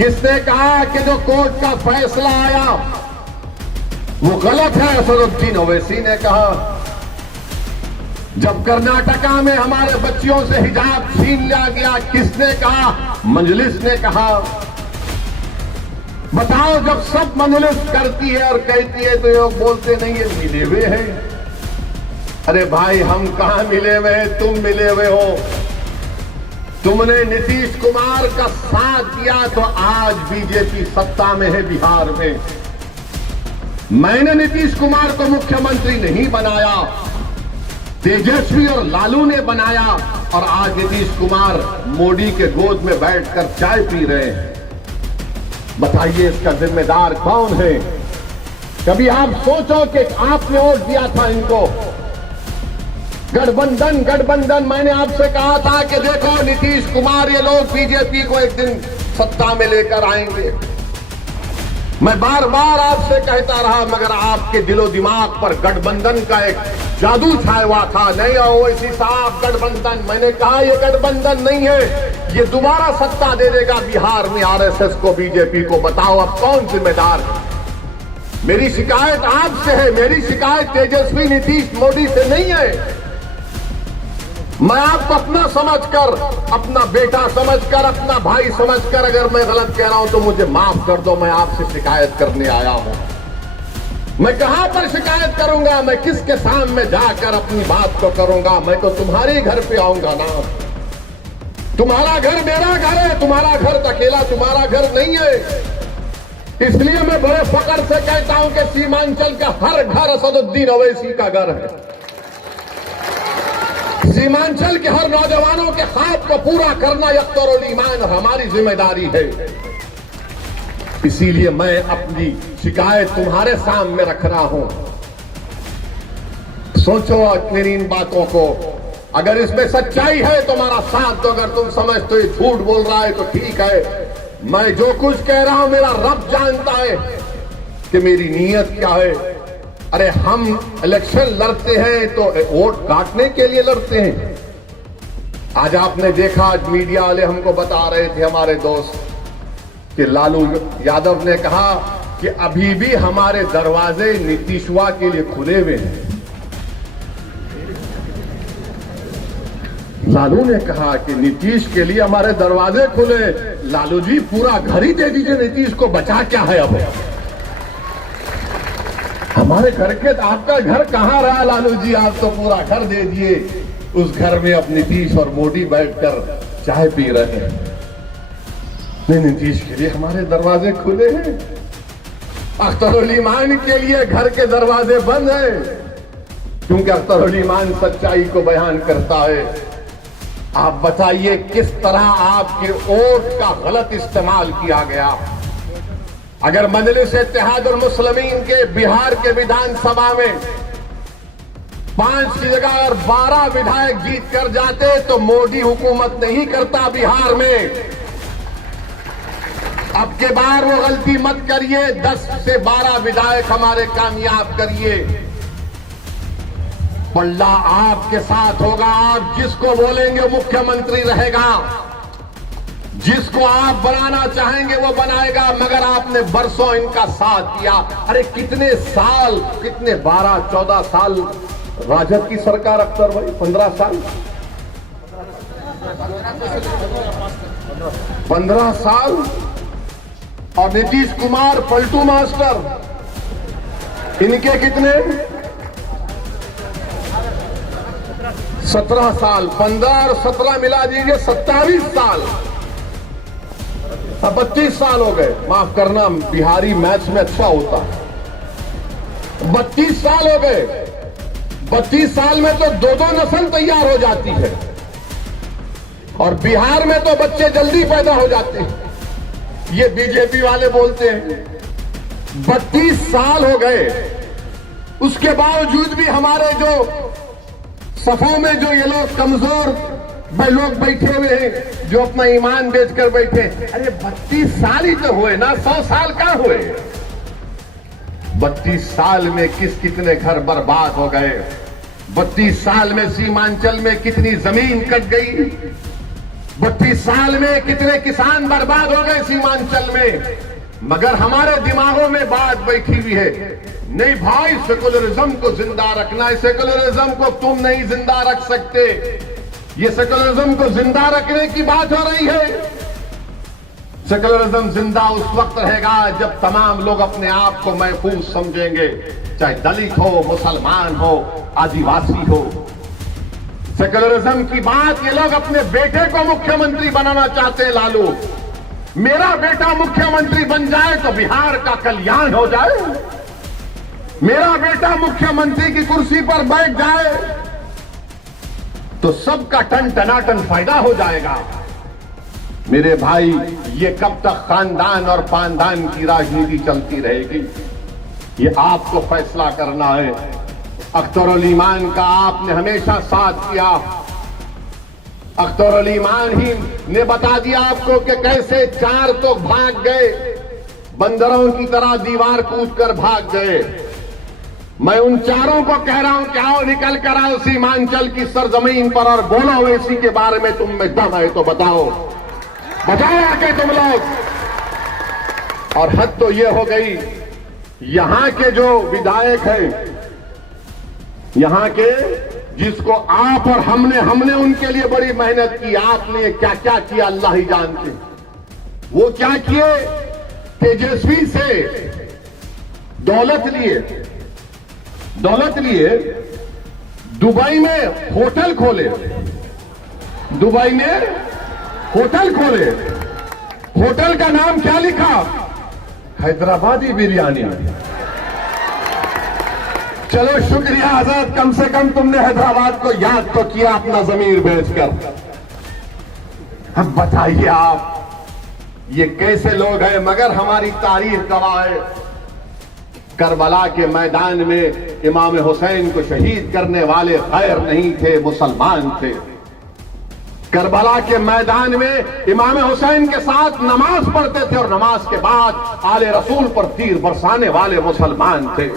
किसने कहा कि जो कोर्ट का फैसला आया वो गलत है? असदुद्दीन ओवैसी ने कहा। जब कर्नाटका में हमारे बच्चियों से हिजाब छीन लिया गया, किसने कहा? मजलिस ने कहा। बताओ, जब सब मजलिस करती है और कहती है तो ये लोग बोलते नहीं ये मिले हुए हैं। अरे भाई, हम कहां मिले हुए हैं? तुम मिले हुए हो। तुमने नीतीश कुमार का साथ दिया तो आज बीजेपी सत्ता में है बिहार में। मैंने नीतीश कुमार को मुख्यमंत्री नहीं बनाया, तेजस्वी और लालू ने बनाया, और आज नीतीश कुमार मोदी के गोद में बैठकर चाय पी रहे हैं। बताइए, इसका जिम्मेदार कौन है? कभी आप सोचो कि आपने वोट दिया था इनको। गठबंधन मैंने आपसे कहा था कि देखो नीतीश कुमार ये लोग बीजेपी को एक दिन सत्ता में लेकर आएंगे। मैं बार बार आपसे कहता रहा, मगर आपके दिलो दिमाग पर गठबंधन का एक जादू छाया हुआ था। नहीं ओवैसी साहब, गठबंधन, मैंने कहा ये गठबंधन नहीं है, ये दोबारा सत्ता दे देगा बिहार में आरएसएस को, बीजेपी को। बताओ अब कौन जिम्मेदार है? मेरी शिकायत आपसे है, मेरी शिकायत तेजस्वी नीतीश मोदी से नहीं है। मैं आपको अपना समझकर, अपना बेटा समझकर, अपना भाई समझकर अगर मैं गलत कह रहा हूं तो मुझे माफ कर दो। मैं आपसे शिकायत करने आया हूं। मैं कहां पर शिकायत करूंगा? मैं किसके सामने जाकर अपनी बात को करूंगा? मैं तो तुम्हारे घर पे आऊंगा ना। तुम्हारा घर मेरा घर है, तुम्हारा घर अकेला तुम्हारा घर नहीं है। इसलिए मैं बड़े फक्र से कहता हूं कि सीमांचल का हर घर असदुद्दीन ओवैसी का घर है। सीमांचल के हर नौजवानों के ख्वाब को पूरा करना अख्तरुल ईमान हमारी जिम्मेदारी है। इसीलिए मैं अपनी शिकायत तुम्हारे सामने रख रहा हूं। सोचो मेरी इन बातों को। अगर इसमें सच्चाई है तो हमारा साथ दो, अगर तुम समझते हो ये झूठ बोल रहा है तो ठीक है। मैं जो कुछ कह रहा हूं मेरा रब जानता है कि मेरी नीयत क्या है। अरे हम इलेक्शन लड़ते हैं तो वोट काटने के लिए लड़ते हैं। आज आपने देखा, आज मीडिया वाले हमको बता रहे थे, हमारे दोस्त, कि लालू यादव ने कहा कि अभी भी हमारे दरवाजे नीतीशवा के लिए खुले हुए हैं। लालू ने कहा कि नीतीश के लिए हमारे दरवाजे खुले। लालू जी, पूरा घर ही दे दीजिए, नीतीश को बचा क्या है अब? हमारे घर के, आपका घर कहां रहा लालू जी? आप तो पूरा घर दे दिए। उस घर में अब नीतीश और मोदी बैठकर चाय पी रहे हैं। नहीं, नीतीश के लिए हमारे दरवाजे खुले हैं। अख्तरुल ईमान के लिए घर के दरवाजे बंद हैं, क्योंकि अख्तरुल ईमान सच्चाई को बयान करता है। आप बताइए किस तरह आपके वोट का गलत इस्तेमाल किया गया। अगर मजलिस इत्तेहादुल मुस्लिमीन के बिहार के विधानसभा में 5 की जगह और 12 विधायक जीत कर जाते तो मोदी हुकूमत नहीं करता बिहार में। अब के बार वो गलती मत करिए, 10 से 12 विधायक हमारे कामयाब करिए। पल्ला आपके साथ होगा। आप जिसको बोलेंगे मुख्यमंत्री रहेगा, जिसको आप बनाना चाहेंगे वो बनाएगा। मगर आपने बरसों इनका साथ दिया। अरे कितने साल, कितने 12-14 साल राजद की सरकार, अख्तर भाई 15 साल, 15 साल, और नीतीश कुमार पलटू मास्टर, इनके कितने 17 साल। 15 और 17 मिला दीजिए 27 साल। अब 32 साल हो गए। माफ करना, बिहारी मैथ्स में अच्छा होता है। 32 साल हो गए। 32 साल में तो 2-2 नस्ल तैयार हो जाती है, और बिहार में तो बच्चे जल्दी पैदा हो जाते हैं। ये बीजेपी वाले बोलते हैं 32 साल हो गए, उसके बावजूद भी हमारे जो सफों में जो ये लोग कमजोर लोग बैठे हुए हैं, जो अपना ईमान बेचकर बैठे। अरे 32 साल ही तो हुए ना, 100 साल कहां हुए? 32 साल में कितने घर बर्बाद हो गए। 32 साल में सीमांचल में कितनी जमीन कट गई। 32 साल में कितने किसान बर्बाद हो गए सीमांचल में, मगर हमारे दिमागों में बात बैठी हुई है, नहीं भाई सेकुलरिज्म को जिंदा रखना है। सेकुलरिज्म को तुम नहीं जिंदा रख सकते। ये सेकुलरिज्म को जिंदा रखने की बात हो रही है। सेकुलरिज्म जिंदा उस वक्त रहेगा जब तमाम लोग अपने आप को महफूज समझेंगे, चाहे दलित हो, मुसलमान हो, आदिवासी हो। सेकुलरिज्म की बात ये लोग अपने बेटे को मुख्यमंत्री बनाना चाहते हैं। लालू, मेरा बेटा मुख्यमंत्री बन जाए तो बिहार का कल्याण हो जाए, मेरा बेटा मुख्यमंत्री की कुर्सी पर बैठ जाए तो सबका टन टनाटन फायदा हो जाएगा। मेरे भाई, ये कब तक खानदान और पानदान की राजनीति चलती रहेगी, ये आपको फैसला करना है। अख्तर ईमान का आपने हमेशा साथ किया। अख्तर ईमान ही ने बता दिया आपको कि कैसे 4 तो भाग गए, बंदरों की तरह दीवार कूद कर भाग गए। मैं उन 4 को कह रहा हूं कि आओ निकल कर आओ सीमांचल की सरजमीन पर और बोलो ओवैसी के बारे में तुम में दम है तो बताओ आके तुम लोग। और हद तो ये हो गई, यहां के जो विधायक हैं, यहां के जिसको आप और हमने उनके लिए बड़ी मेहनत की, आपने क्या क्या किया अल्लाह ही जानते। वो क्या किए, तेजस्वी से दौलत लिए दुबई में होटल खोले, दुबई में होटल खोले। होटल का नाम क्या लिखा, हैदराबादी बिरयानी। चलो शुक्रिया आजाद, कम से कम तुमने हैदराबाद को याद तो किया अपना जमीर बेचकर। अब बताइए आप, ये कैसे लोग हैं। मगर हमारी तारीख गवाह है, करबला के मैदान में इमाम हुसैन को शहीद करने वाले गैर नहीं थे, मुसलमान थे। करबला के मैदान में इमाम हुसैन के साथ नमाज पढ़ते थे और नमाज के बाद आले रसूल पर तीर बरसाने वाले मुसलमान थे।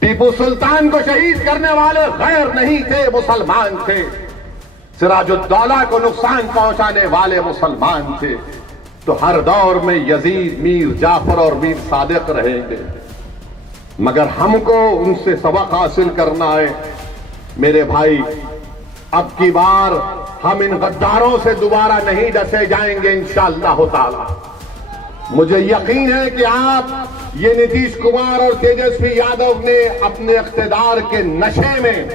टीपू सुल्तान को शहीद करने वाले गैर नहीं थे, मुसलमान थे। सिराजुद्दौला को नुकसान पहुंचाने वाले मुसलमान थे। तो हर दौर में यजीद, मीर जाफर और मीर सादिक रहेंगे, मगर हमको उनसे सबक हासिल करना है। मेरे भाई, अब की बार हम इन गद्दारों से दोबारा नहीं डसे जाएंगे इंशाअल्लाह ताला। मुझे यकीन है कि आप, ये नीतीश कुमार और तेजस्वी यादव ने अपने इख्तिदार के नशे में,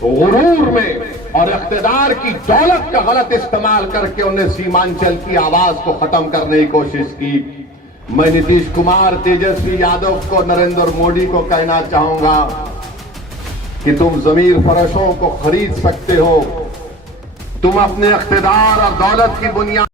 गुरूर में और इख्तिदार की दौलत का गलत इस्तेमाल करके उन्हें सीमांचल की आवाज को खत्म करने की कोशिश की। मैं नीतीश कुमार, तेजस्वी यादव को, नरेंद्र मोदी को कहना चाहूंगा कि तुम जमीर फरोशों को खरीद सकते हो, तुम अपने इख्तिदार और दौलत की बुनियाद